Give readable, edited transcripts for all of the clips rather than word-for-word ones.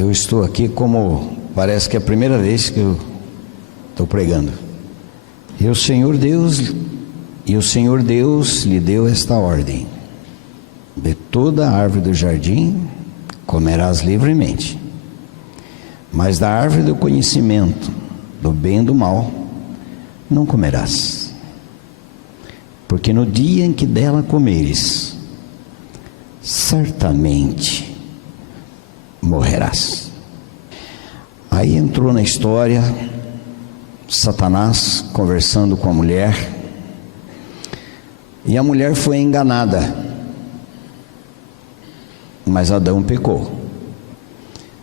Eu estou aqui como parece que é a primeira vez que eu estou pregando. E o Senhor Deus lhe deu esta ordem: de toda a árvore do jardim comerás livremente, mas da árvore do conhecimento do bem e do mal não comerás, porque no dia em que dela comeres, certamente morrerás. Aí entrou na história Satanás conversando com a mulher, e a mulher foi enganada, mas Adão pecou.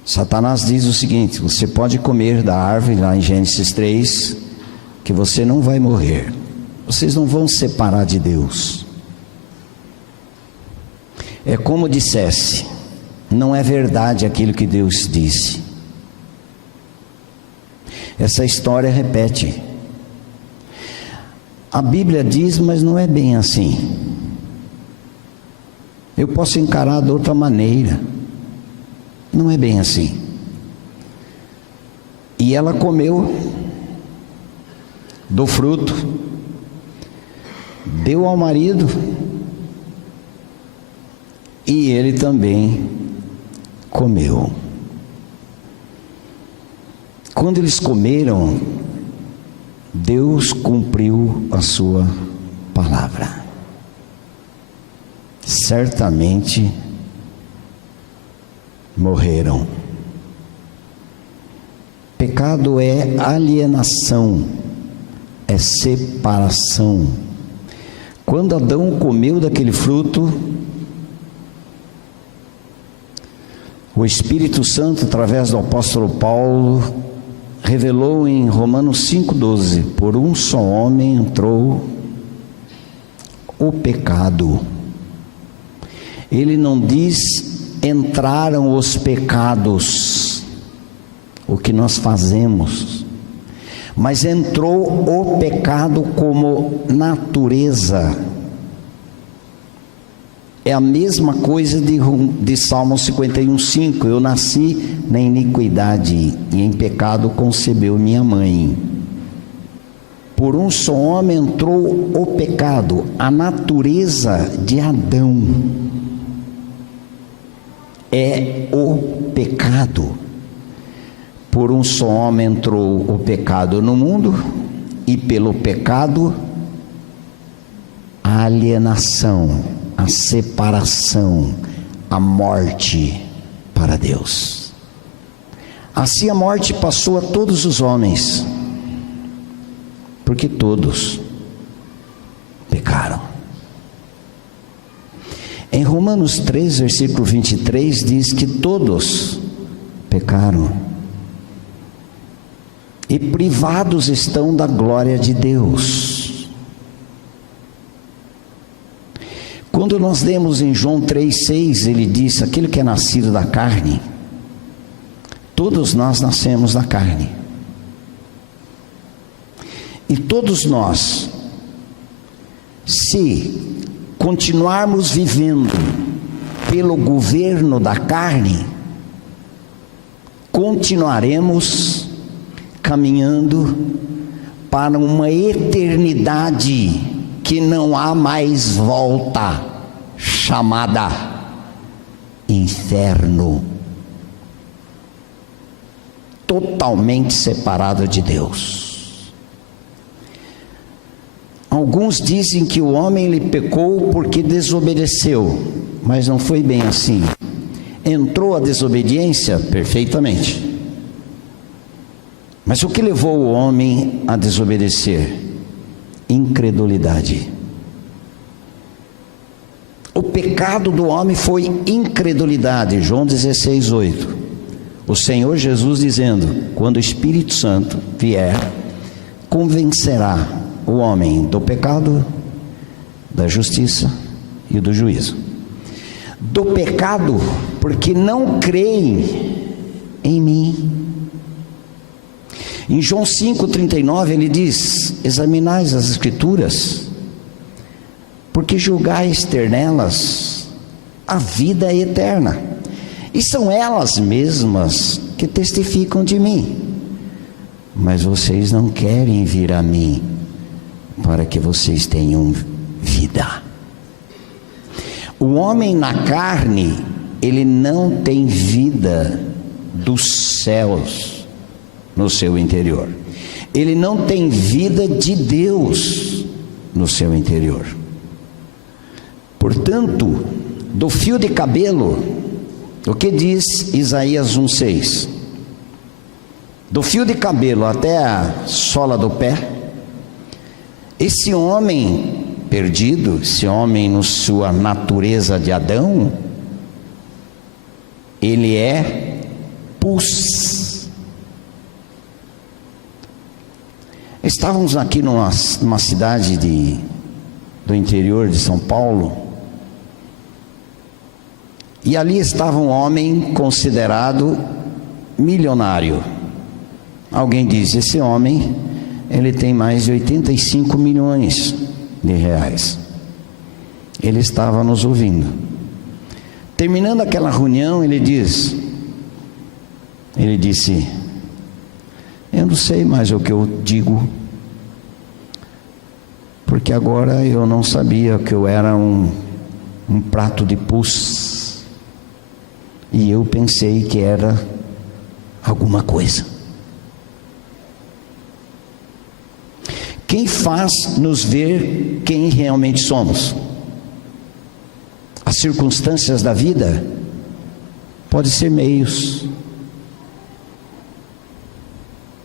Satanás diz o seguinte: você pode comer da árvore, lá em Gênesis 3, que você não vai morrer, vocês não vão se separar de Deus. É como dissesse, não é verdade aquilo que Deus disse. Essa história repete. A Bíblia diz, mas não é bem assim. Eu posso encarar de outra maneira. Não é bem assim. E ela comeu do fruto, deu ao marido, e ele também comeu. Quando eles comeram, Deus cumpriu a sua palavra. Certamente morreram. Pecado é alienação, é separação. Quando Adão comeu daquele fruto, o Espírito Santo, através do apóstolo Paulo, revelou em Romanos 5,12: por um só homem entrou o pecado. Ele não diz entraram os pecados, o que nós fazemos, mas entrou o pecado como natureza. É a mesma coisa de Salmo 51,5: eu nasci na iniquidade e em pecado concebeu minha mãe. Por um só homem entrou o pecado, a natureza de Adão é o pecado. Por um só homem entrou o pecado no mundo, e pelo pecado a alienação, a separação, a morte para Deus. Assim a morte passou a todos os homens, porque todos pecaram. Em Romanos 3, versículo 23, diz que todos pecaram e privados estão da glória de Deus. Quando nós lemos em João 3,6, ele diz: aquele que é nascido da carne, todos nós nascemos da carne, e todos nós, se continuarmos vivendo pelo governo da carne, continuaremos caminhando para uma eternidade que não há mais volta, chamada inferno, totalmente separado de Deus. Alguns dizem que o homem ele pecou porque desobedeceu, mas não foi bem assim. Entrou a desobediência perfeitamente, mas o que levou o homem a desobedecer? Incredulidade. O pecado do homem foi incredulidade. João 16,8. O Senhor Jesus dizendo: quando o Espírito Santo vier, convencerá o homem do pecado, da justiça e do juízo. Do pecado, porque não creem em mim. Em João 5,39 ele diz: examinais as Escrituras, porque julgais ter nelas a vida eterna, e são elas mesmas que testificam de mim. Mas vocês não querem vir a mim para que vocês tenham vida. O homem na carne, ele não tem vida dos céus no seu interior. Ele não tem vida de Deus no seu interior. Portanto, do fio de cabelo, o que diz Isaías 1:6? Do fio de cabelo até a sola do pé, esse homem perdido, esse homem na sua natureza de Adão, ele é pus. Estávamos aqui numa cidade do interior de São Paulo, e ali estava um homem considerado milionário. Alguém diz: esse homem, ele tem mais de 85 milhões de reais. Ele estava nos ouvindo. Terminando aquela reunião, ele disse: eu não sei mais o que eu digo, porque agora eu não sabia que eu era um prato de pus, e eu pensei que era alguma coisa. Quem faz nos ver quem realmente somos? As circunstâncias da vida podem ser meios,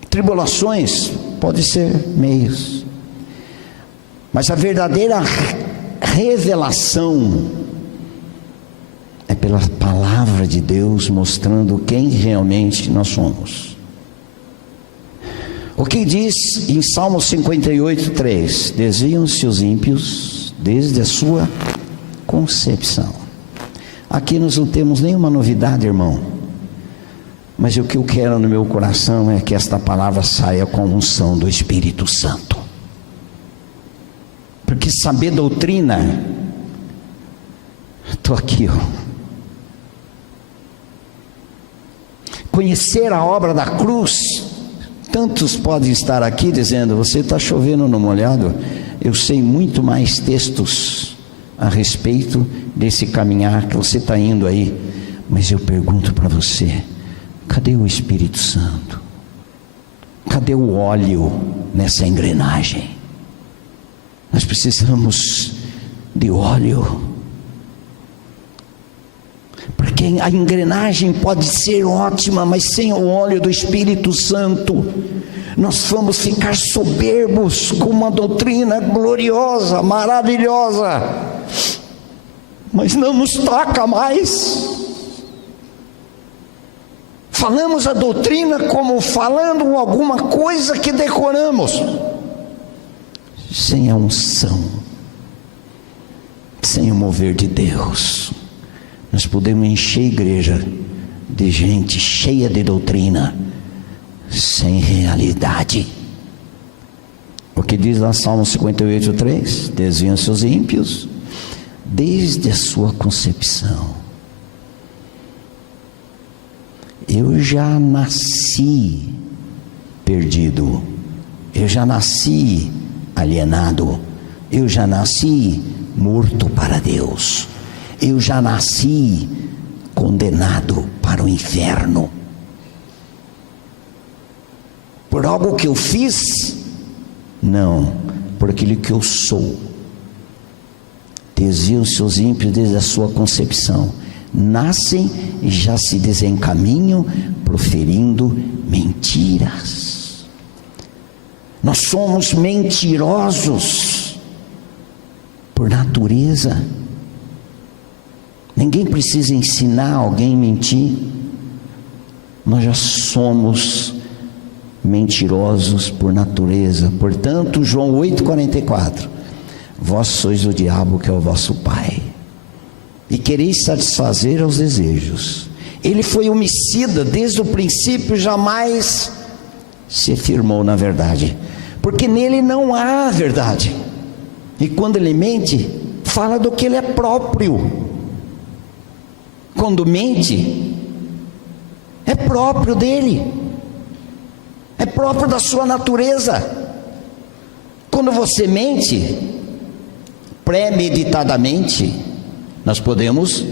tribulações podem ser meios, mas a verdadeira revelação é pela palavra de Deus mostrando quem realmente nós somos. O que diz em Salmo 58:3? Desviam-se os ímpios desde a sua concepção. Aqui nós não temos nenhuma novidade, irmão, mas o que eu quero no meu coração é que esta palavra saia com unção do Espírito Santo, porque saber doutrina, estou aqui, conhecer a obra da cruz. Tantos podem estar aqui dizendo: você está chovendo no molhado. Eu sei muito mais textos a respeito desse caminhar que você está indo aí, mas eu pergunto para você: cadê o Espírito Santo? Cadê o óleo nessa engrenagem? Nós precisamos de óleo, porque a engrenagem pode ser ótima, mas sem o óleo do Espírito Santo, nós vamos ficar soberbos com uma doutrina gloriosa, maravilhosa, mas não nos toca mais. Falamos a doutrina como falando alguma coisa que decoramos, sem a unção, sem o mover de Deus. Nós podemos encher a igreja de gente cheia de doutrina, sem realidade. O que diz lá Salmo 58:3? Desviam-se os ímpios desde a sua concepção. Eu já nasci perdido, eu já nasci alienado, eu já nasci morto para Deus, eu já nasci condenado para o inferno, por algo que eu fiz? Não, por aquilo que eu sou. Desviam-se os ímpios desde a sua concepção, nascem e já se desencaminham proferindo mentiras. Nós somos mentirosos por natureza. Ninguém precisa ensinar alguém a mentir. Nós já somos mentirosos por natureza. Portanto, João 8,44: vós sois o diabo, que é o vosso pai, e quereis satisfazer aos desejos. Ele foi homicida desde o princípio, jamais se firmou na verdade, porque nele não há verdade. E quando ele mente, fala do que ele é próprio. Quando mente, é próprio dele, é próprio da sua natureza. Quando você mente premeditadamente, nós podemos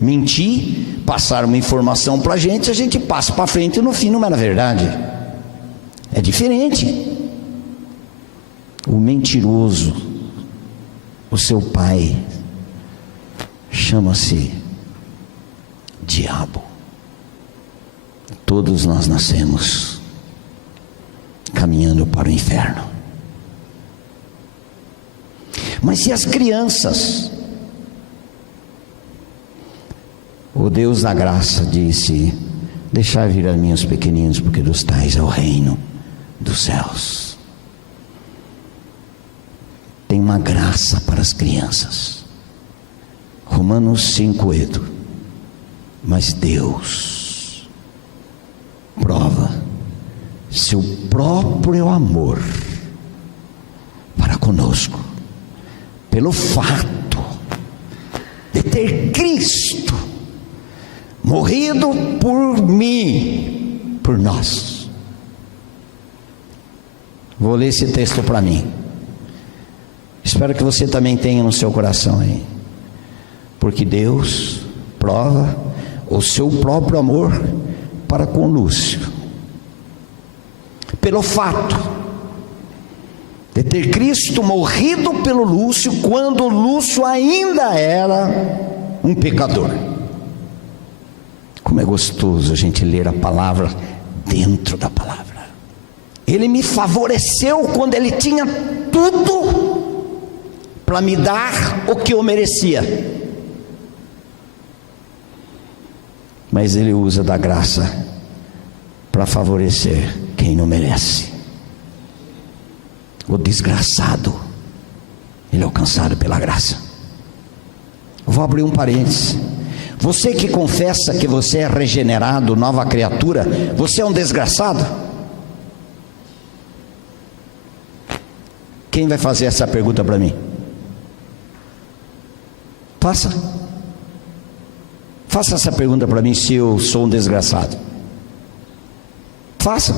mentir, passar uma informação para a gente passa para frente e no fim não era verdade. É diferente. O mentiroso, o seu pai, chama-se diabo. Todos nós nascemos caminhando para o inferno. Mas se as crianças, o Deus da graça disse: deixai vir a mim os pequeninos, porque dos tais é o reino dos céus. Tem uma graça para as crianças. Romanos 5:8. Mas Deus prova seu próprio amor para conosco, pelo fato de ter Cristo morrido por mim, por nós. Vou ler esse texto para mim. Espero que você também tenha no seu coração aí. Porque Deus prova o seu próprio amor para com Lúcio, pelo fato de ter Cristo morrido pelo Lúcio, quando Lúcio ainda era um pecador. Como é gostoso a gente ler a palavra dentro da palavra. Ele me favoreceu quando ele tinha tudo para me dar o que eu merecia. Mas ele usa da graça para favorecer quem não merece. O desgraçado, ele é alcançado pela graça. Eu vou abrir um parênteses. Você que confessa que você é regenerado, nova criatura, você é um desgraçado? Quem vai fazer essa pergunta para mim? Faça essa pergunta para mim, se eu sou um desgraçado. Faça.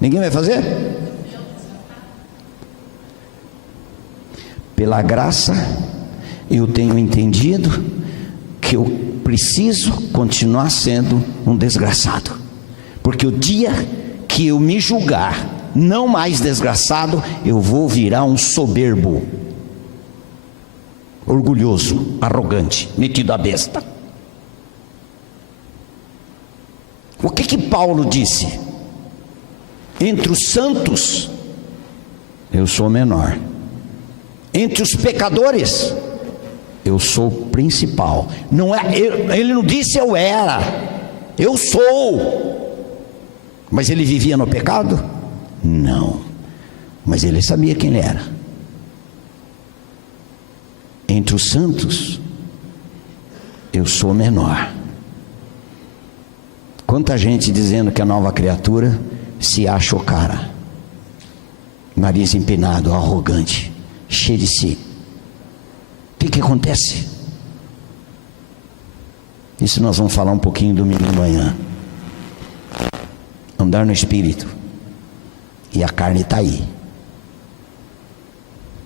Ninguém vai fazer? Pela graça, eu tenho entendido que eu preciso continuar sendo um desgraçado. Porque o dia que eu me julgar não mais desgraçado, eu vou virar um soberbo, orgulhoso, arrogante, metido à besta. O que Paulo disse? Entre os santos, eu sou menor. Entre os pecadores, eu sou o principal. Não é, ele não disse eu era, eu sou. Mas ele vivia no pecado? Não. Mas ele sabia quem ele era. Entre os santos, eu sou menor. Quanta gente dizendo que é nova criatura se acha o cara, nariz empinado, arrogante, cheio de si. O que acontece? Isso nós vamos falar um pouquinho domingo de manhã. Andar no Espírito, e a carne está aí.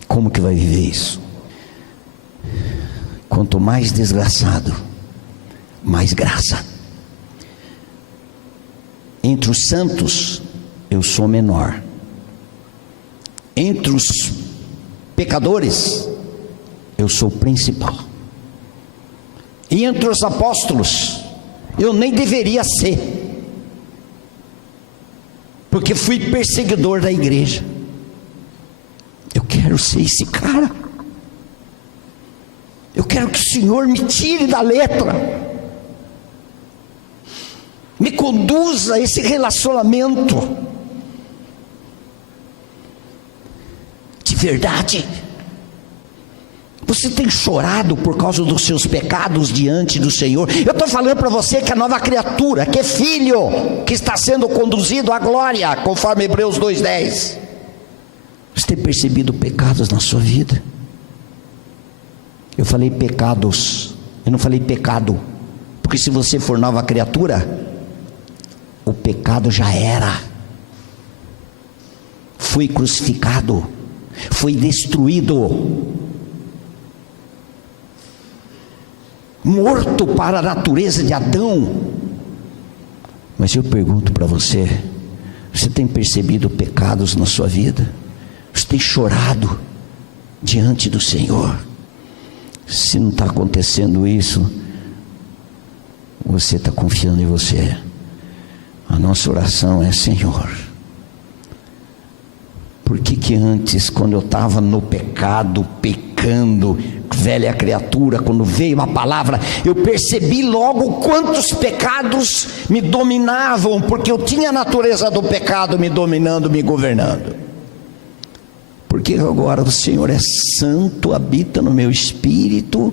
Como que vai viver isso? Quanto mais desgraçado, mais graça. Entre os santos, eu sou menor. Entre os pecadores, eu sou o principal. E entre os apóstolos, eu nem deveria ser, porque fui perseguidor da igreja. Eu quero ser esse cara. Eu quero que o Senhor me tire da letra, me conduza a esse relacionamento de verdade. Você tem chorado por causa dos seus pecados diante do Senhor? Eu estou falando para você que é nova criatura, que é filho, que está sendo conduzido à glória, conforme Hebreus 2:10. Você tem percebido pecados na sua vida? Eu falei pecados, eu não falei pecado, porque se você for nova criatura, o pecado já era, foi crucificado, foi destruído, morto para a natureza de Adão. Mas eu pergunto para você: você tem percebido pecados na sua vida? Você tem chorado diante do Senhor? Se não está acontecendo isso, você está confiando em você. A nossa oração é: Senhor, por que antes, quando eu estava no pecado, pecando, velha criatura, quando veio a palavra, eu percebi logo quantos pecados me dominavam, porque eu tinha a natureza do pecado me dominando, me governando? Porque agora o Senhor é santo, habita no meu espírito,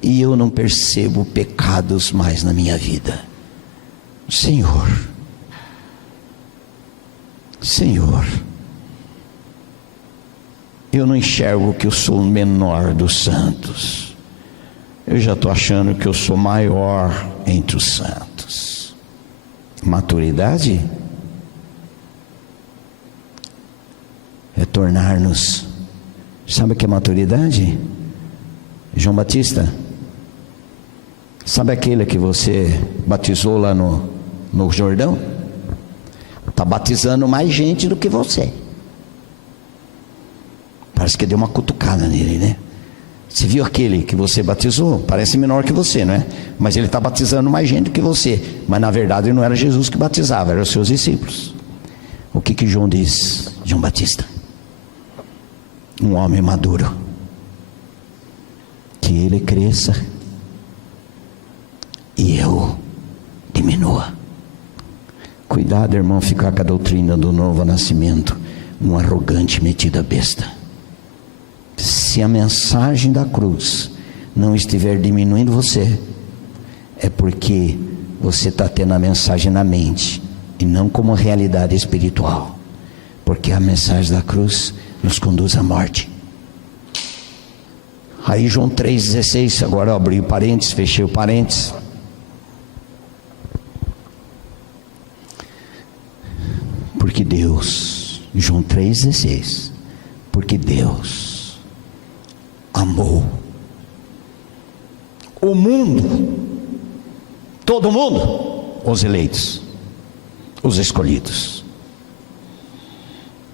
e eu não percebo pecados mais na minha vida. Senhor, eu não enxergo que eu sou o menor dos santos, eu já estou achando que eu sou maior entre os santos. Maturidade é tornar-nos, sabe o que é maturidade? João Batista, sabe aquele que você batizou lá no Jordão? Está batizando mais gente do que você. Parece que deu uma cutucada nele, né? Você viu aquele que você batizou? Parece menor que você, não é? Mas ele está batizando mais gente do que você. Mas na verdade não era Jesus que batizava, eram os seus discípulos. O que João diz? João Batista, um homem maduro, que ele cresça e eu diminua. Cuidado, irmão, ficar com a doutrina do novo nascimento, um arrogante metido a besta. Se a mensagem da cruz não estiver diminuindo você, é porque você está tendo a mensagem na mente e não como realidade espiritual, porque a mensagem da cruz nos conduz à morte. Aí João 3,16, agora eu abri o parênteses, fechei o parênteses. Porque Deus, João 3,16, porque Deus amou o mundo, todo mundo, os eleitos, os escolhidos.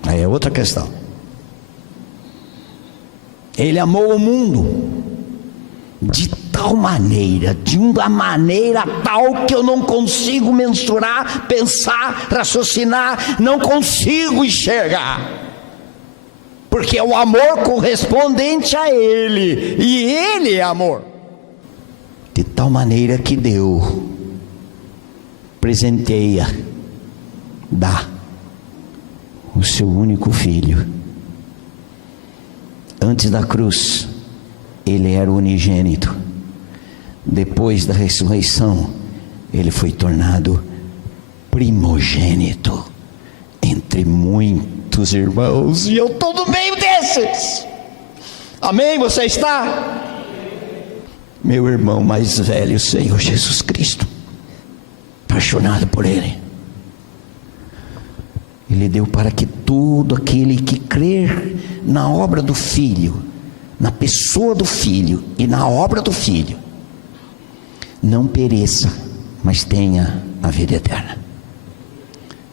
Aí é outra questão. Ele amou o mundo de tal maneira, de uma maneira tal que eu não consigo mensurar, pensar, raciocinar, não consigo enxergar. Porque é o amor correspondente a Ele, e Ele é amor. De tal maneira que deu, presenteia, dá o seu único filho. Antes da cruz, Ele era unigênito. Depois da ressurreição, Ele foi tornado primogênito entre muitos irmãos, e eu estou no meio desses. Amém? Você está? Meu irmão mais velho, Senhor Jesus Cristo, apaixonado por Ele, Ele deu para que todo aquele que crer na obra do Filho, na pessoa do Filho e na obra do Filho, não pereça, mas tenha a vida eterna.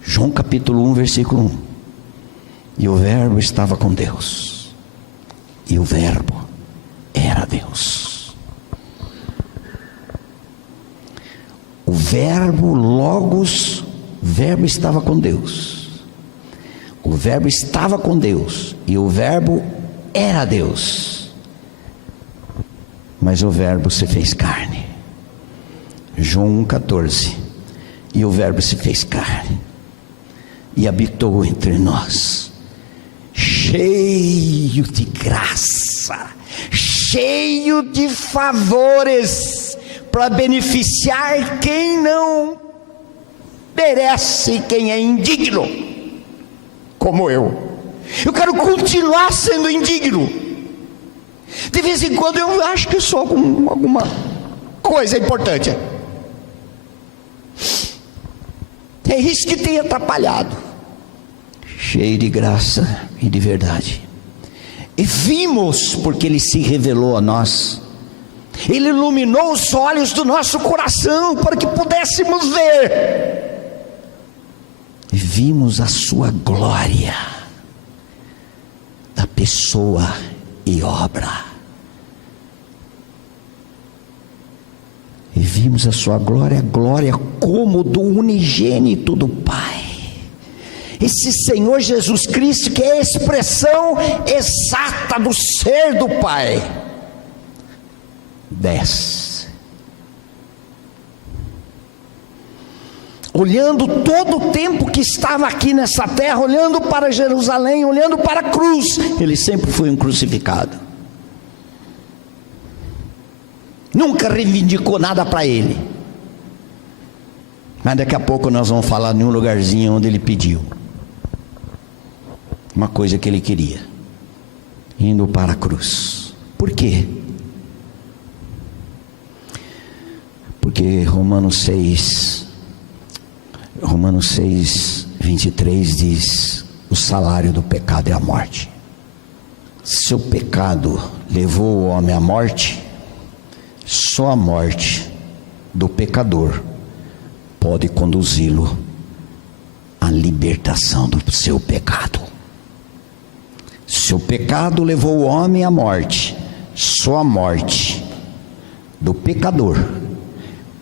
João capítulo 1, versículo 1. E o Verbo estava com Deus, e o Verbo era Deus. O Verbo, Logos, o Verbo estava com Deus. O Verbo estava com Deus, e o Verbo era Deus. Mas o Verbo se fez carne. João 1,14. E o Verbo se fez carne e habitou entre nós, cheio de graça, cheio de favores, para beneficiar quem não merece, quem é indigno, como eu. Eu quero continuar sendo indigno. De vez em quando eu acho que eu sou alguma coisa importante. É isso que tem atrapalhado. Cheio de graça e de verdade. E vimos, porque Ele se revelou a nós. Ele iluminou os olhos do nosso coração para que pudéssemos ver. E vimos a sua glória, da pessoa e obra. E vimos a sua glória, glória como do unigênito do Pai. Esse Senhor Jesus Cristo, que é a expressão exata do ser do Pai, desce, olhando todo o tempo que estava aqui nessa terra, olhando para Jerusalém, olhando para a cruz. Ele sempre foi um crucificado, nunca reivindicou nada para Ele. Mas daqui a pouco nós vamos falar em um lugarzinho onde Ele pediu uma coisa que Ele queria, indo para a cruz. Por quê? Porque Romanos 6, 23 diz: o salário do pecado é a morte. Se o pecado levou o homem à morte, só a morte do pecador pode conduzi-lo à libertação do seu pecado. Se o pecado levou o homem à morte, só a morte do pecador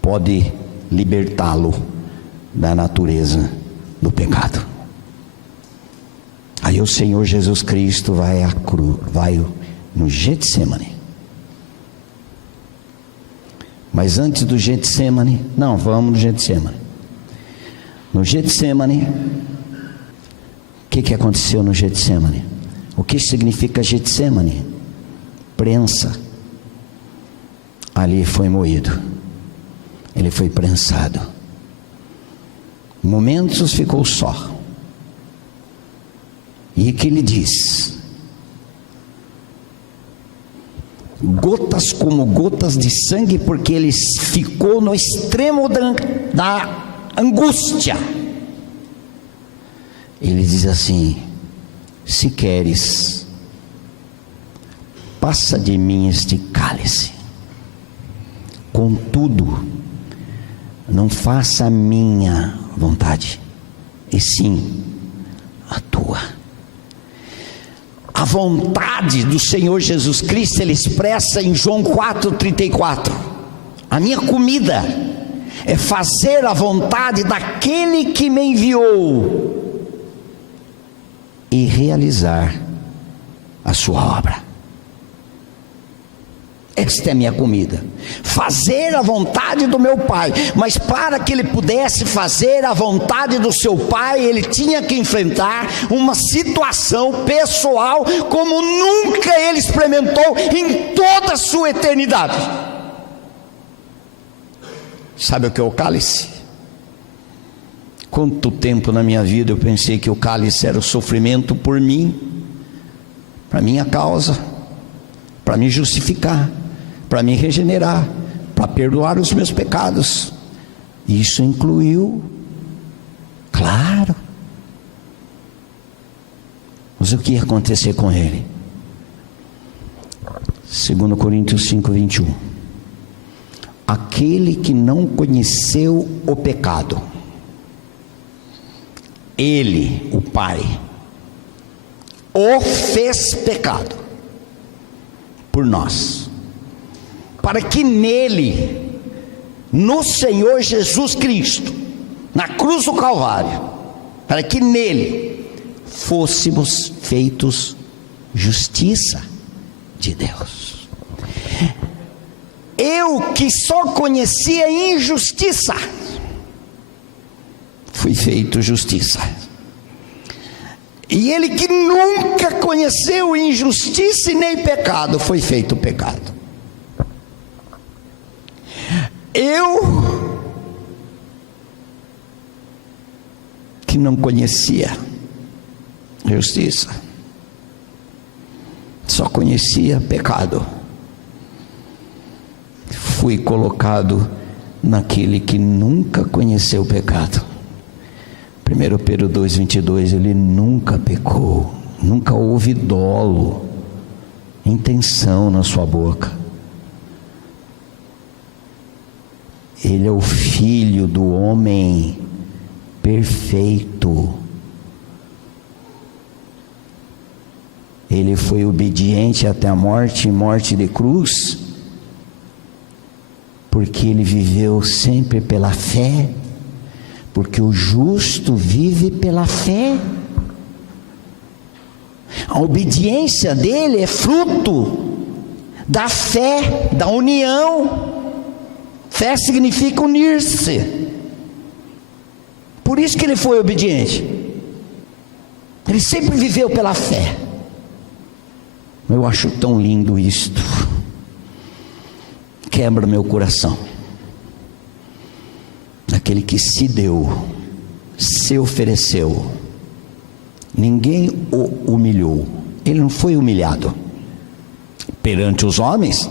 pode libertá-lo da natureza do pecado. Aí o Senhor Jesus Cristo vai à cruz, vai no Getsemane. Mas antes do Getsemane, vamos no Getsemane. No Getsemane, o que aconteceu no Getsemane? O que significa Getsemane? Prensa. Ali foi moído. Ele foi prensado. Momentos ficou só. E que ele diz: gotas como gotas de sangue, porque ele ficou no extremo da angústia. Ele diz assim: se queres, passa de mim este cálice, contudo, não faça a minha vontade, e sim a tua. A vontade do Senhor Jesus Cristo Ele expressa em João 4,34. A minha comida é fazer a vontade daquele que me enviou e realizar a sua obra. Esta é a minha comida, fazer a vontade do meu Pai. Mas para que ele pudesse fazer a vontade do seu Pai, ele tinha que enfrentar uma situação pessoal como nunca ele experimentou em toda a sua eternidade. Sabe o que é o cálice? Quanto tempo na minha vida eu pensei que o cálice era o sofrimento por mim, para minha causa, para me justificar, para me regenerar, para perdoar os meus pecados. Isso incluiu, claro. Mas o que ia acontecer com ele? 2 Coríntios 5:21. Aquele que não conheceu o pecado, Ele, o Pai, o fez pecado por nós, para que nele, no Senhor Jesus Cristo, na cruz do Calvário, para que nele fôssemos feitos justiça de Deus. Eu que só conhecia injustiça, fui feito justiça. E ele que nunca conheceu injustiça e nem pecado, foi feito pecado. Eu que não conhecia justiça, só conhecia pecado, fui colocado naquele que nunca conheceu pecado, 1 Pedro 2,22, ele nunca pecou, nunca houve dolo, intenção na sua boca. Ele é o filho do homem perfeito. Ele foi obediente até a morte, morte de cruz, porque ele viveu sempre pela fé, porque o justo vive pela fé. A obediência dele é fruto da fé, da união. Fé significa unir-se. Por isso que ele foi obediente. Ele sempre viveu pela fé. Eu acho tão lindo isto. Quebra meu coração. Aquele que se deu, se ofereceu. Ninguém o humilhou. Ele não foi humilhado. Perante os homens,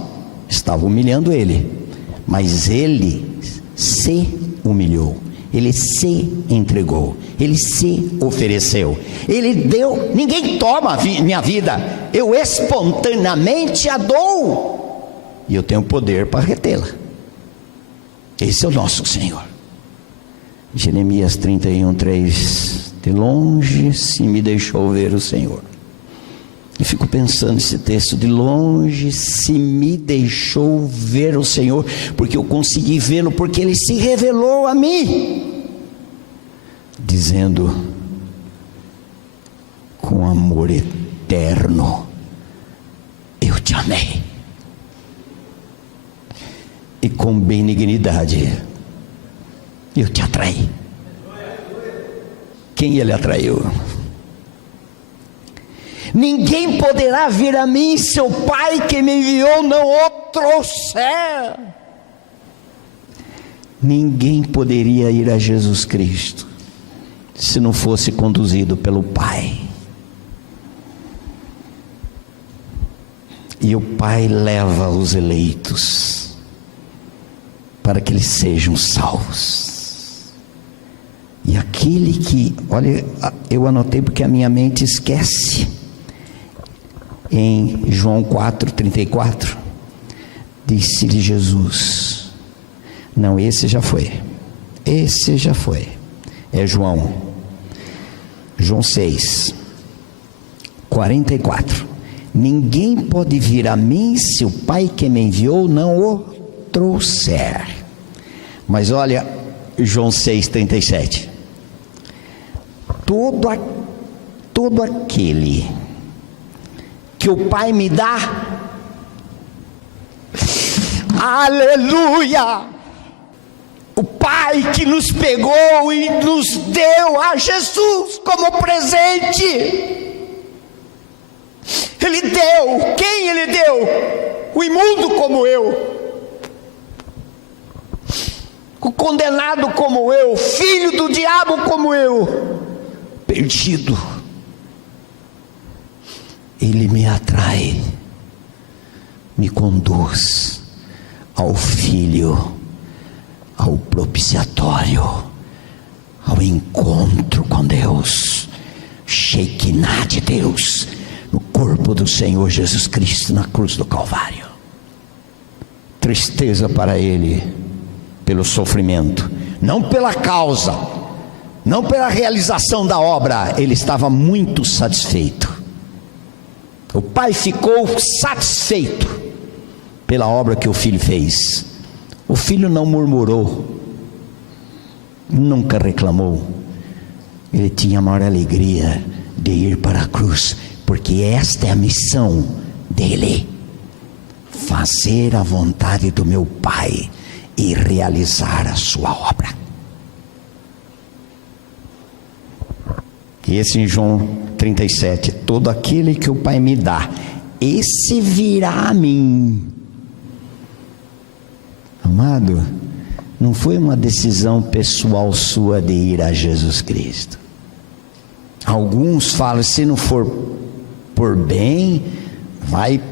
estava humilhando ele. Mas ele se humilhou. Ele se entregou. Ele se ofereceu. Ele deu. Ninguém toma minha vida. Eu espontaneamente a dou. E eu tenho poder para retê-la. Esse é o nosso Senhor. Jeremias 31:3. De longe se me deixou ver o Senhor. Eu fico pensando nesse texto. De longe se me deixou ver o Senhor, porque eu consegui vê-lo, porque Ele se revelou a mim, dizendo: com amor eterno eu te amei, e com benignidade eu te atraí. Quem Ele atraiu? Ninguém poderá vir a mim se o Pai que me enviou não o trouxer. Ninguém poderia ir a Jesus Cristo se não fosse conduzido pelo Pai. E o Pai leva os eleitos para que eles sejam salvos. E aquele que, olha, eu anotei porque a minha mente esquece. Em João 4:34, disse-lhe Jesus, não, esse já foi, é João 6:44, ninguém pode vir a mim se o Pai que me enviou não o trouxer. Mas olha, João 6:37, todo aquele que o Pai me dá, aleluia, o Pai que nos pegou e nos deu a Jesus como presente, Ele deu. Quem Ele deu? O imundo como eu, o condenado como eu, filho do diabo como eu, perdido. Ele me atrai, me conduz ao Filho, ao propiciatório, ao encontro com Deus, Shekinah de Deus, no corpo do Senhor Jesus Cristo, na cruz do Calvário. Tristeza para ele, pelo sofrimento, não pela causa, não pela realização da obra. Ele estava muito satisfeito. O Pai ficou satisfeito pela obra que o Filho fez. O Filho não murmurou, nunca reclamou. Ele tinha a maior alegria de ir para a cruz, porque esta é a missão dele: fazer a vontade do meu Pai e realizar a sua obra. E esse em João 37, todo aquele que o Pai me dá, esse virá a mim. Amado, não foi uma decisão pessoal sua de ir a Jesus Cristo. Alguns falam, se não for por bem, vai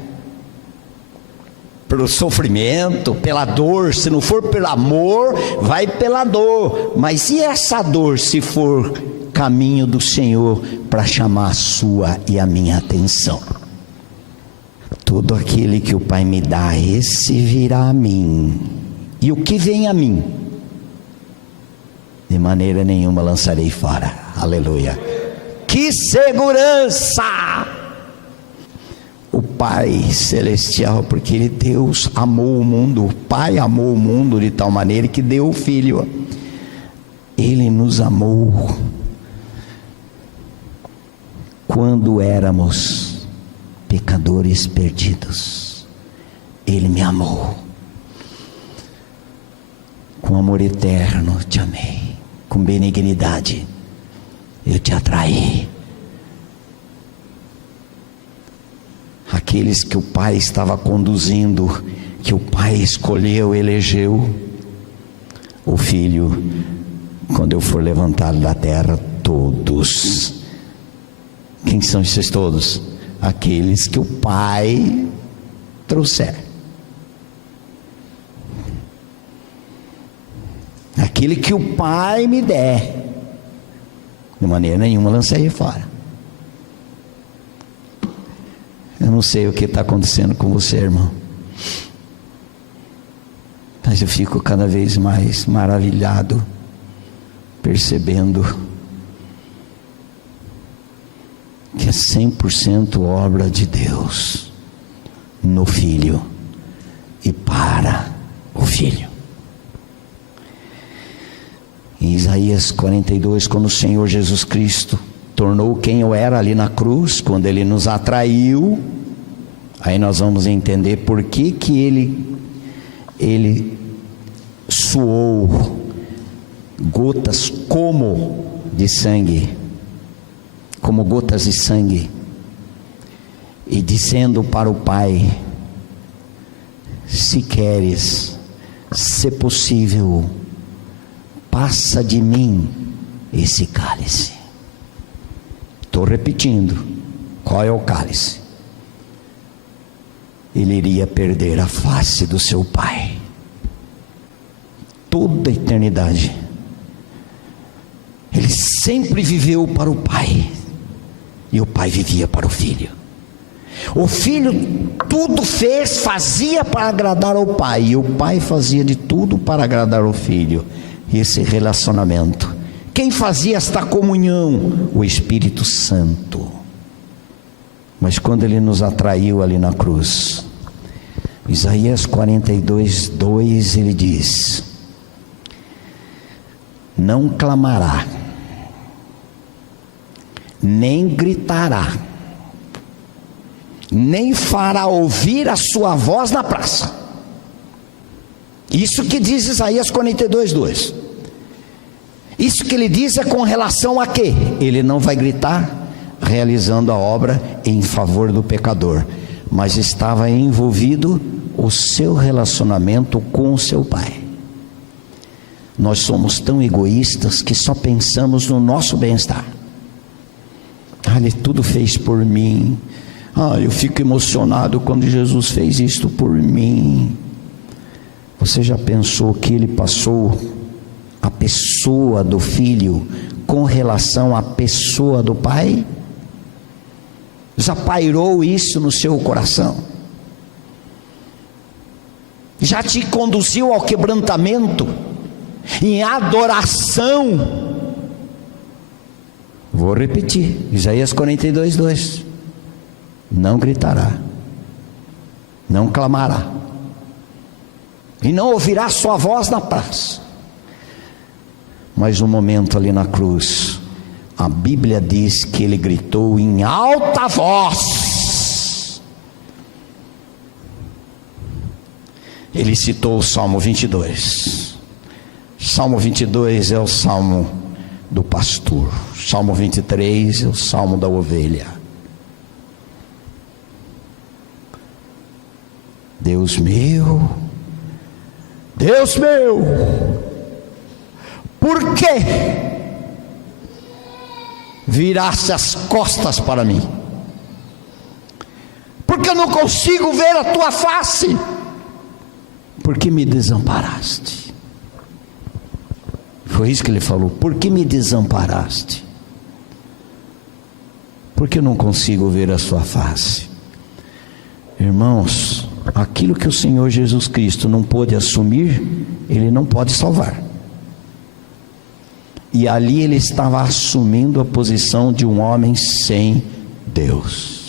pelo sofrimento, pela dor. Se não for pelo amor, vai pela dor. Mas e essa dor se for caminho do Senhor para chamar a sua e a minha atenção? Todo aquele que o Pai me dá, esse virá a mim. E o que vem a mim, de maneira nenhuma lançarei fora. Aleluia. Que segurança! O Pai Celestial, porque Deus amou o mundo, o Pai amou o mundo de tal maneira que deu o Filho. Ele nos amou quando éramos pecadores perdidos. Ele me amou. Com amor eterno te amei, com benignidade eu te atraí. Aqueles que o Pai estava conduzindo, que o Pai escolheu, elegeu, o Filho, quando eu for levantado da terra, todos. Quem são esses todos? Aqueles que o Pai trouxer. Aquele que o Pai me der, de maneira nenhuma lancei fora. Eu não sei o que está acontecendo com você, irmão, mas eu fico cada vez mais maravilhado, percebendo que é 100% obra de Deus, no Filho e para o Filho. Em Isaías 42, quando o Senhor Jesus Cristo tornou quem eu era ali na cruz, quando Ele nos atraiu, aí nós vamos entender por que Ele suou gotas como de sangue, como gotas de sangue, e dizendo para o Pai: se queres, se possível, passa de mim esse cálice. Estou repetindo, qual é o cálice? Ele iria perder a face do seu Pai, toda a eternidade. Ele sempre viveu para o Pai, e o Pai vivia para o Filho. O Filho tudo fazia para agradar ao Pai, e o Pai fazia de tudo para agradar ao Filho. Esse relacionamento, quem fazia esta comunhão? O Espírito Santo. Mas quando Ele nos atraiu ali na cruz, Isaías 42, 2, Ele diz: não clamará, nem gritará, nem fará ouvir a sua voz na praça. Isso que diz Isaías 42, 2. Isso que ele diz é com relação a quê? Ele não vai gritar realizando a obra em favor do pecador, mas estava envolvido o seu relacionamento com o seu Pai. Nós somos tão egoístas que só pensamos no nosso bem-estar. Ele tudo fez por mim. Eu fico emocionado quando Jesus fez isto por mim. Você já pensou que Ele passou a pessoa do Filho com relação à pessoa do Pai? Já pairou isso no seu coração? Já te conduziu ao quebrantamento, em adoração? Vou repetir, Isaías 42, 2. Não gritará, não clamará, e não ouvirá sua voz na praça. Mas um momento ali na cruz, a Bíblia diz que Ele gritou em alta voz. Ele citou o Salmo 22. Salmo 22 é o Salmo do pastor. Salmo 23 é o Salmo da ovelha. Deus meu, por que viraste as costas para mim? Porque eu não consigo ver a tua face. por que me desamparaste? Foi isso que ele falou: por que me desamparaste? Porque eu não consigo ver a sua face. Irmãos, aquilo que o Senhor Jesus Cristo não pôde assumir, Ele não pode salvar. E ali Ele estava assumindo a posição de um homem sem Deus.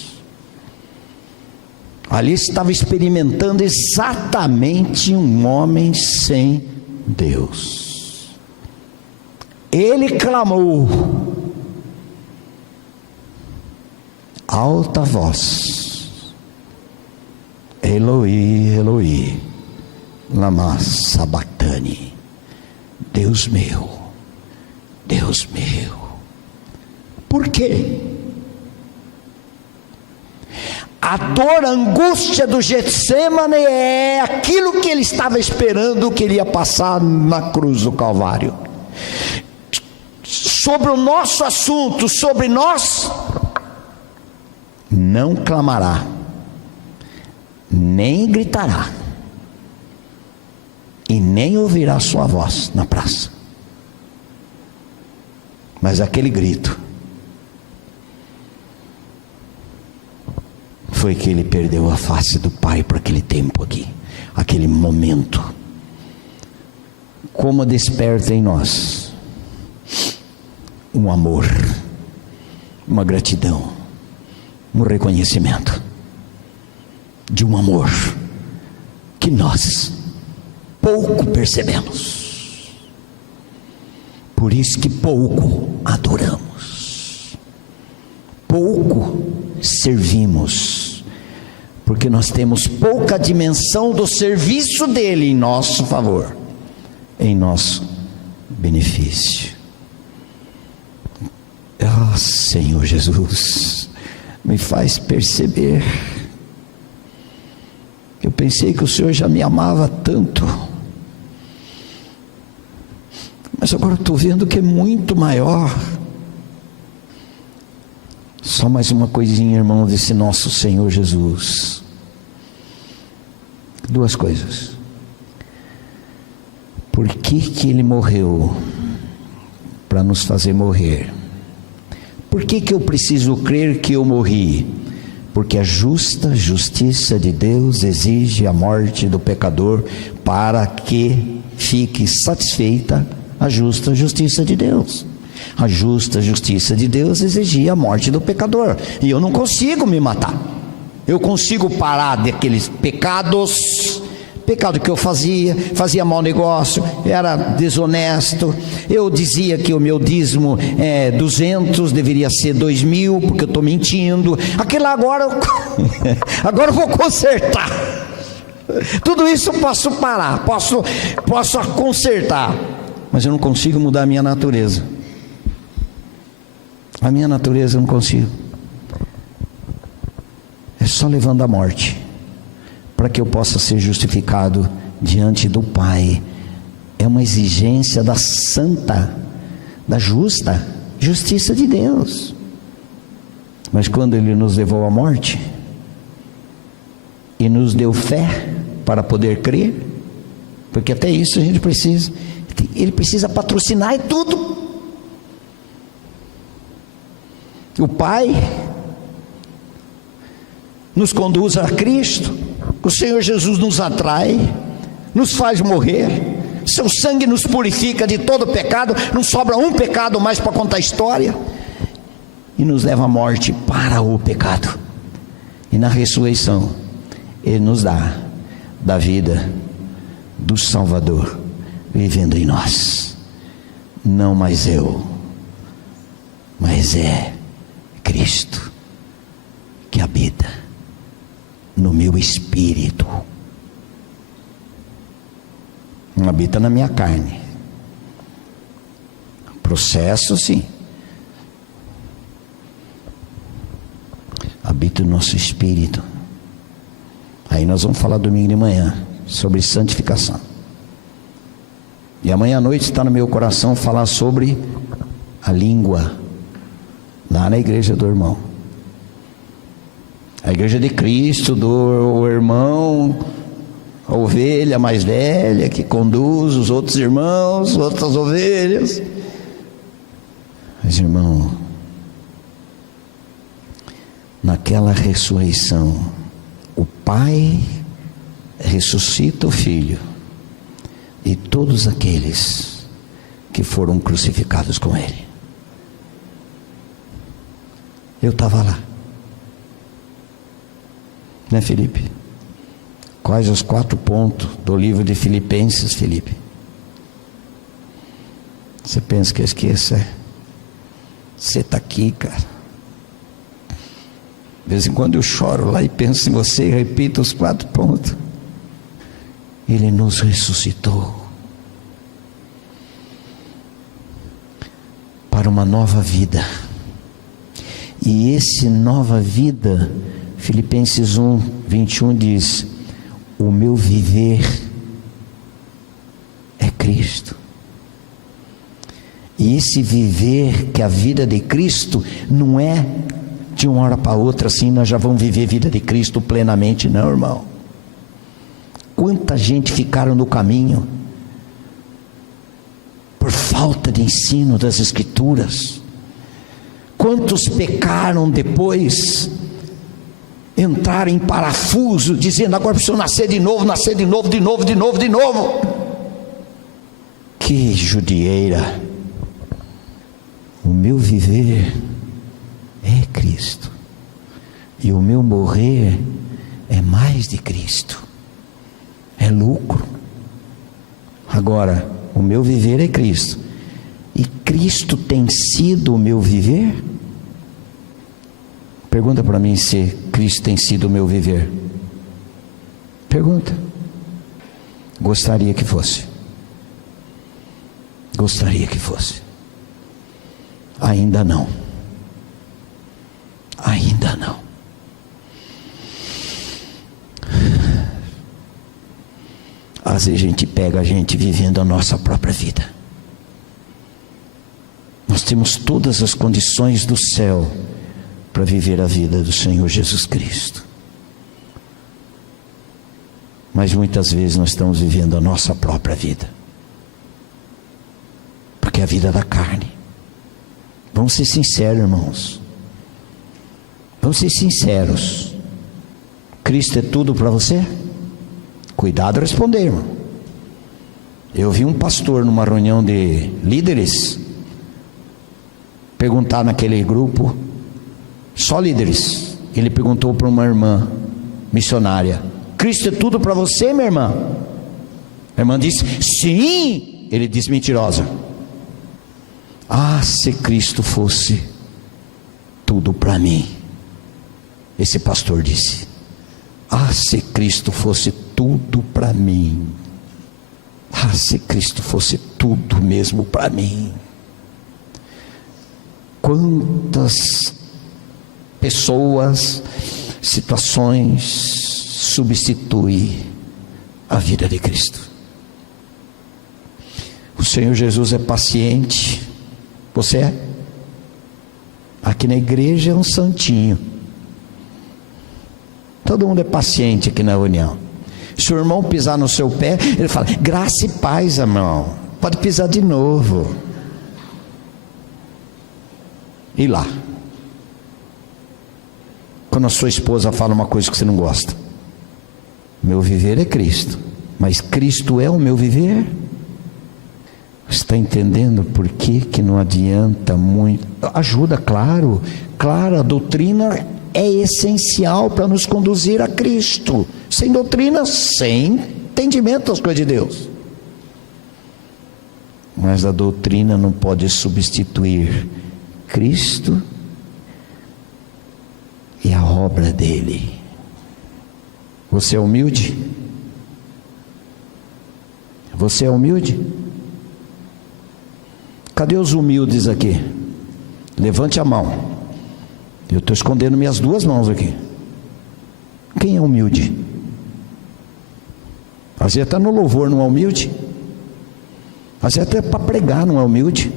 Ali estava experimentando exatamente um homem sem Deus. Ele clamou, alta voz: Eloi, Eloi, lama sabachthani. Deus meu, Deus meu. Por quê? A dor, a angústia do Getsêmani é aquilo que ele estava esperando, que ele ia passar na cruz do Calvário. Sobre o nosso assunto, sobre nós, não clamará, nem gritará, e nem ouvirá sua voz na praça. Mas aquele grito foi que ele perdeu a face do Pai por aquele tempo aqui, aquele momento. Como desperta em nós um amor, uma gratidão, um reconhecimento de um amor que nós pouco percebemos. Por isso que pouco adoramos, pouco servimos, porque nós temos pouca dimensão do serviço dele em nosso favor, em nosso benefício. Ah, Senhor Jesus, me faz perceber. Eu pensei que o Senhor já me amava tanto, mas agora estou vendo que é muito maior. Só mais uma coisinha, irmão, desse nosso Senhor Jesus. Duas coisas. Por que Ele morreu? Para nos fazer morrer. Por que eu preciso crer que eu morri? Porque a justiça de Deus exige a morte do pecador, para que fique satisfeita a justa justiça de Deus. A justa justiça de Deus exigia a morte do pecador, e eu não consigo me matar. Eu consigo parar daqueles pecados, pecado que eu fazia mau negócio, era desonesto, eu dizia que o meu dízimo é 200, deveria ser 2.000, porque eu estou mentindo. Aquilo agora eu vou consertar. Tudo isso eu posso parar, posso consertar, mas eu não consigo mudar a minha natureza. A minha natureza eu não consigo. É só levando a morte, para que eu possa ser justificado diante do Pai. É uma exigência da santa, da justa justiça de Deus. Mas quando Ele nos levou à morte e nos deu fé para poder crer, porque até isso a gente precisa, Ele precisa patrocinar e tudo. O Pai nos conduz a Cristo, o Senhor Jesus nos atrai, nos faz morrer, seu sangue nos purifica de todo pecado, não sobra um pecado mais para contar a história, e nos leva à morte para o pecado, e na ressurreição Ele nos dá da vida do Salvador vivendo em nós. Não mais eu, mas é Cristo que habita no meu espírito. Não habita na minha carne. Processo sim, habita no nosso espírito. Aí nós vamos falar domingo de manhã sobre santificação, e amanhã à noite está no meu coração falar sobre a língua, lá na igreja do irmão, a igreja de Cristo, do irmão, a ovelha mais velha que conduz os outros irmãos, outras ovelhas. Mas, irmão, naquela ressurreição, o Pai ressuscita o Filho e todos aqueles que foram crucificados com Ele. Eu estava lá, né, Felipe? Quais os 4 pontos do livro de Filipenses, Felipe? Você pensa que eu esqueço, é? Você está aqui, cara. De vez em quando eu choro lá e penso em você e repito os 4 pontos. Ele nos ressuscitou para uma nova vida. E esse nova vida, Filipenses 1, 21 diz: o meu viver é Cristo. E esse viver, que é a vida de Cristo, não é de uma hora para outra assim, nós já vamos viver a vida de Cristo plenamente, não, irmão. Quanta gente ficaram no caminho por falta de ensino das Escrituras. Quantos pecaram depois, entraram em parafuso, dizendo: agora preciso nascer de novo, de novo. Que judieira! O meu viver é Cristo, e o meu morrer é mais de Cristo, é lucro. Agora, o meu viver é Cristo, e Cristo tem sido o meu viver? Pergunta para mim se Cristo tem sido o meu viver. Pergunta. Gostaria que fosse. Gostaria que fosse. Ainda não. Ainda não. Às vezes a gente pega a gente vivendo a nossa própria vida. Nós temos todas as condições do céu para viver a vida do Senhor Jesus Cristo. Mas muitas vezes nós estamos vivendo a nossa própria vida. Porque é a vida da carne. Vamos ser sinceros, irmãos. Vamos ser sinceros. Cristo é tudo para você? Cuidado a responder, irmão. Eu vi um pastor numa reunião de líderes perguntar naquele grupo, só líderes. Ele perguntou para uma irmã missionária: Cristo é tudo para você, minha irmã? A irmã disse: sim. Ele disse: mentirosa. Ah, se Cristo fosse tudo para mim. Esse pastor disse: ah, se Cristo fosse tudo para mim. Ah, se Cristo fosse tudo mesmo para mim. Quantas pessoas, situações substituem a vida de Cristo. O Senhor Jesus é paciente. Você é? Aqui na igreja é um santinho. Todo mundo é paciente aqui na reunião. Se o irmão pisar no seu pé, ele fala: graça e paz, irmão, pode pisar de novo. E lá, quando a sua esposa fala uma coisa que você não gosta: meu viver é Cristo, mas Cristo é o meu viver? Está entendendo por que não adianta muito? Ajuda, claro, a doutrina é essencial para nos conduzir a Cristo. Sem doutrina, sem entendimento das coisas de Deus. Mas a doutrina não pode substituir Cristo e a obra dele. Você é humilde? Você é humilde? Cadê os humildes aqui? Levante a mão. Eu estou escondendo minhas 2 mãos aqui. Quem é humilde? Às vezes até no louvor não é humilde. Às vezes até para pregar não é humilde.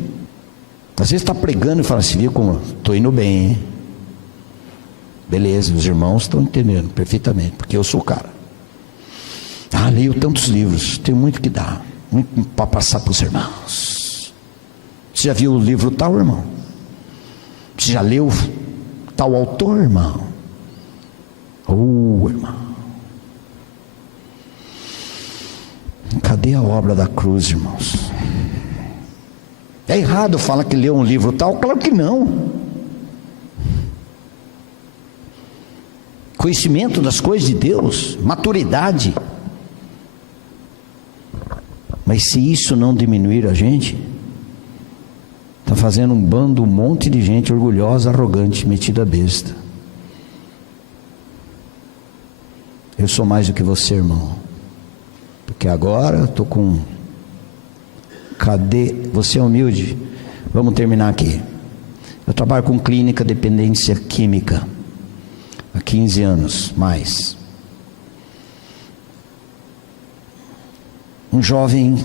Às vezes está pregando e fala assim: viu como estou indo bem, hein? Beleza, os irmãos estão entendendo perfeitamente, porque eu sou o cara. Leio tantos livros, tenho muito que dar, muito para passar para os irmãos. Você já viu o livro tal, irmão? Você já leu tal autor, irmão? Irmão, cadê a obra da cruz, irmãos? É errado falar que leu um livro tal? Claro que não. Conhecimento das coisas de Deus, maturidade. Mas se isso não diminuir a gente, está fazendo um monte de gente orgulhosa, arrogante, metida besta. Eu sou mais do que você, irmão, porque agora eu estou com... Cadê? Você é humilde? Vamos terminar aqui. Eu trabalho com clínica dependência química há 15 anos, mais. Um jovem,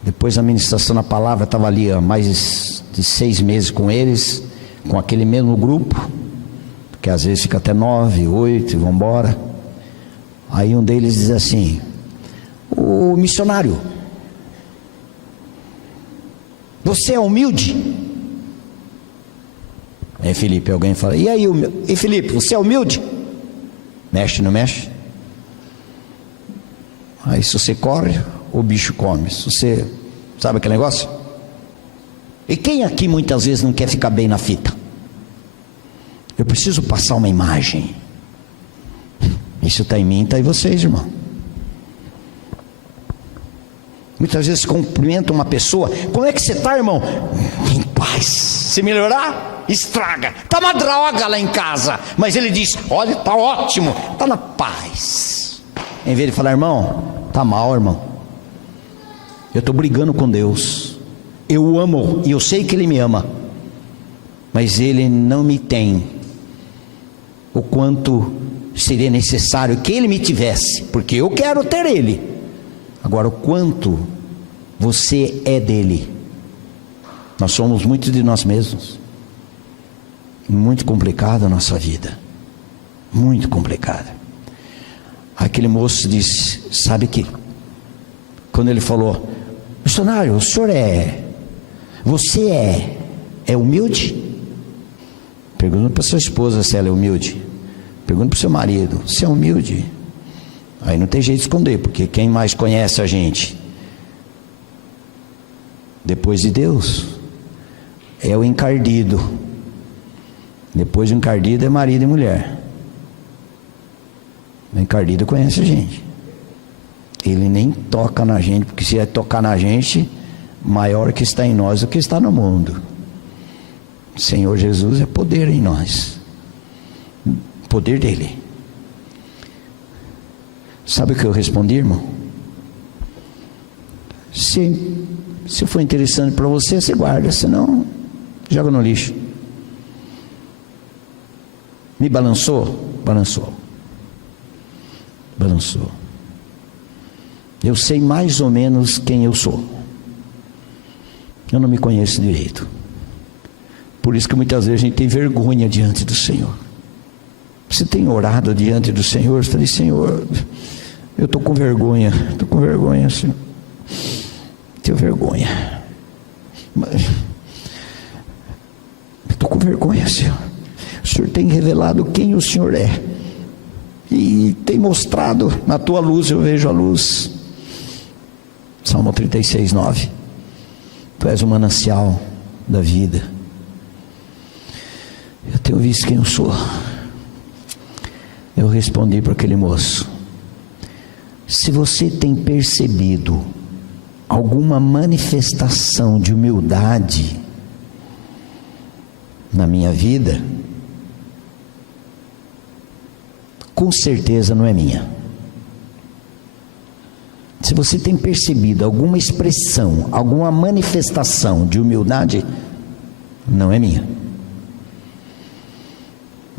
depois da ministração da palavra, estava ali há mais de 6 meses com eles, com aquele mesmo grupo, que às vezes fica até 9, 8 e vão embora. Aí um deles diz assim: o missionário, você é humilde? Aí Felipe, alguém fala: e aí, e Felipe, você é humilde? Mexe, não mexe? Aí se você corre, o bicho come. Se você, sabe aquele negócio? E quem aqui muitas vezes não quer ficar bem na fita? Eu preciso passar uma imagem. Isso está em mim, está em vocês, irmão. Muitas vezes cumprimenta uma pessoa: como é que você está, irmão? Em paz. Se melhorar, estraga. Está uma droga lá em casa. Mas ele diz: olha, está ótimo, está na paz. Em vez de falar: irmão, está mal, irmão, eu estou brigando com Deus, eu o amo e eu sei que Ele me ama, mas Ele não me tem o quanto seria necessário que Ele me tivesse, porque eu quero ter Ele. Agora, o quanto você é dele. Nós somos muito de nós mesmos. Muito complicada a nossa vida, muito complicada. Aquele moço disse: sabe que quando ele falou: missionário, o senhor você é humilde? Pergunta para sua esposa se ela é humilde. Pergunta para o seu marido: você é humilde? Aí não tem jeito de esconder, porque quem mais conhece a gente depois de Deus é o encardido. Depois do encardido é marido e mulher. O encardido conhece a gente. Ele nem toca na gente, porque se é tocar na gente, maior que está em nós do que está no mundo. O Senhor Jesus é poder em nós, poder dele. Sabe o que eu respondi, irmão? Se for interessante para você, você guarda, senão joga no lixo. Me balançou? Balançou. Eu sei mais ou menos quem eu sou. Eu não me conheço direito. Por isso que muitas vezes a gente tem vergonha diante do Senhor. Você tem orado diante do Senhor? Você diz: Senhor, eu estou com vergonha. Senhor. Tenho vergonha. Estou com vergonha, Senhor. O Senhor tem revelado quem o Senhor é. E tem mostrado, na tua luz eu vejo a luz. Salmo 36, 9. Tu és o manancial da vida. Eu tenho visto quem eu sou. Eu respondi para aquele moço: se você tem percebido alguma manifestação de humildade na minha vida, com certeza não é minha. Se você tem percebido alguma expressão, alguma manifestação de humildade, não é minha,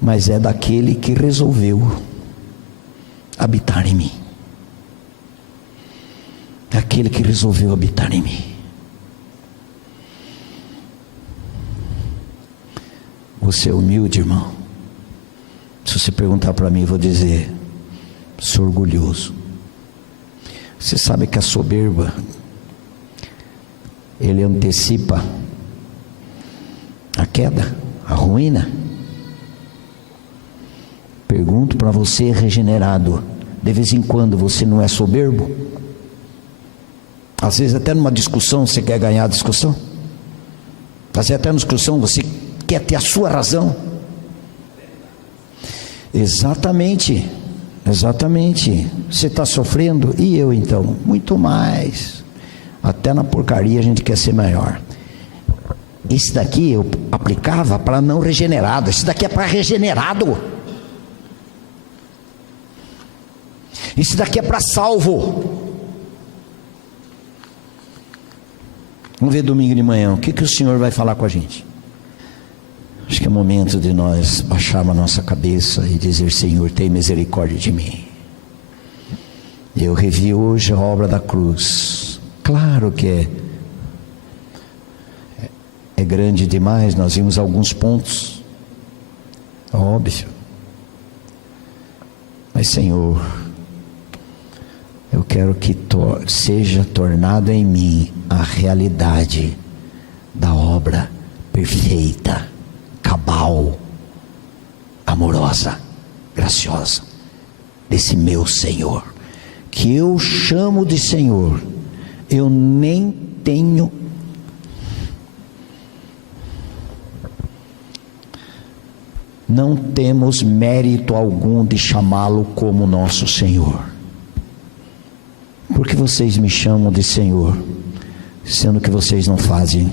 mas é daquele que resolveu habitar em mim. Daquele que resolveu habitar em mim. Você é humilde, irmão? Se você perguntar para mim, eu vou dizer: sou orgulhoso. Você sabe que a soberba, ele antecipa a queda, a ruína. Pergunto para você, regenerado, de vez em quando você não é soberbo? Às vezes até numa discussão você quer ganhar a discussão. Às vezes até numa discussão você quer ter a sua razão. Exatamente. Você está sofrendo, e eu então? Muito mais. Até na porcaria a gente quer ser maior. Esse daqui eu aplicava para não regenerado. Esse daqui é para regenerado. Esse daqui é para salvo. Vamos ver domingo de manhã, o que o Senhor vai falar com a gente? Acho que é momento de nós baixarmos a nossa cabeça e dizer: Senhor, tem misericórdia de mim. Eu revi hoje a obra da cruz. Claro que é grande demais, nós vimos alguns pontos, óbvio. Mas Senhor, eu quero que seja tornado em mim a realidade da obra perfeita, cabal, amorosa, graciosa, desse meu Senhor, que eu chamo de Senhor. Eu nem tenho não temos mérito algum de chamá-lo como nosso Senhor. Porque vocês me chamam de Senhor, sendo que vocês não fazem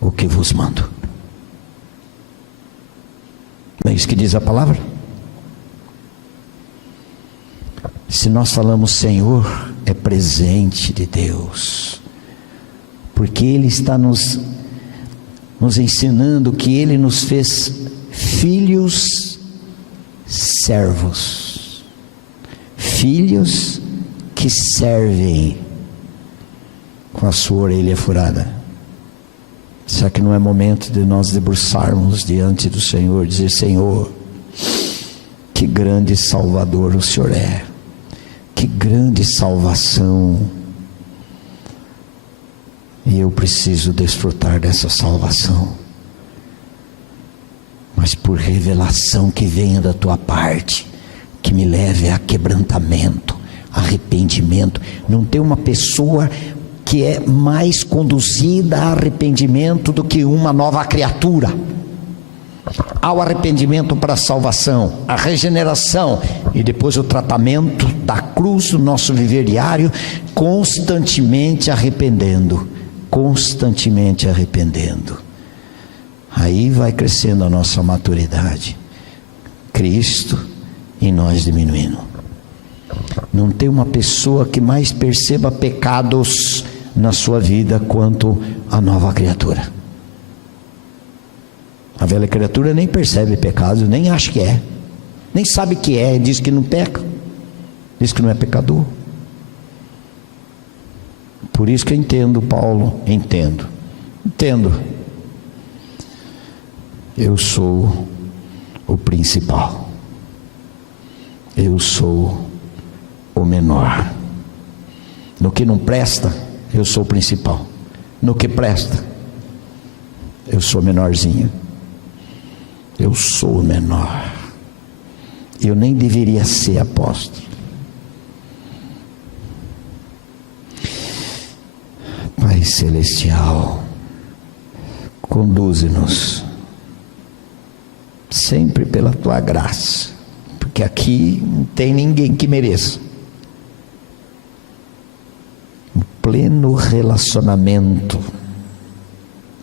o que vos mando? Não é isso que diz a palavra? Se nós falamos Senhor, é presente de Deus, porque Ele está nos ensinando que Ele nos fez filhos servos, filhos que servem com a sua orelha furada. Será que não é momento de nós debruçarmos diante do Senhor, dizer: Senhor, que grande Salvador o Senhor é, que grande salvação, e eu preciso desfrutar dessa salvação, mas por revelação que venha da tua parte, que me leve a quebrantamento, arrependimento. Não tem uma pessoa que é mais conduzida a arrependimento do que uma nova criatura. Há o arrependimento para a salvação, a regeneração e depois o tratamento da cruz do nosso viver diário, constantemente arrependendo, aí vai crescendo a nossa maturidade, Cristo em nós diminuindo. Não tem uma pessoa que mais perceba pecados na sua vida quanto a nova criatura. A velha criatura nem percebe pecado, nem acha que é, nem sabe que é, diz que não peca, diz que não é pecador. Por isso que eu entendo Paulo, entendo. Eu sou o principal, eu sou o menor. No que não presta, eu sou o principal. No que presta, eu sou menorzinho. Eu sou o menor. Eu nem deveria ser apóstolo. Pai Celestial, conduze-nos sempre pela tua graça, porque aqui não tem ninguém que mereça. Um pleno relacionamento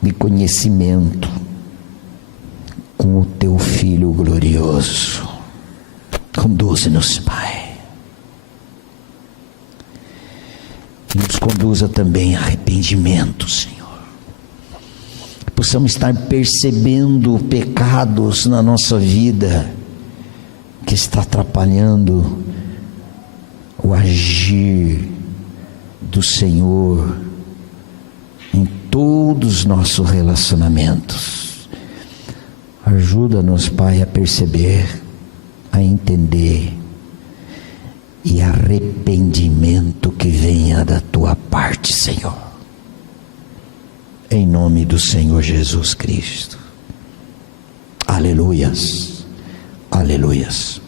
e conhecimento com o teu Filho glorioso. Conduze-nos, Pai. Nos conduza também a arrependimento, Senhor. Que possamos estar percebendo pecados na nossa vida que está atrapalhando o agir do Senhor em todos os nossos relacionamentos. Ajuda-nos, Pai, a perceber, a entender e arrependimento que venha da tua parte, Senhor. Em nome do Senhor Jesus Cristo. Aleluias, aleluias.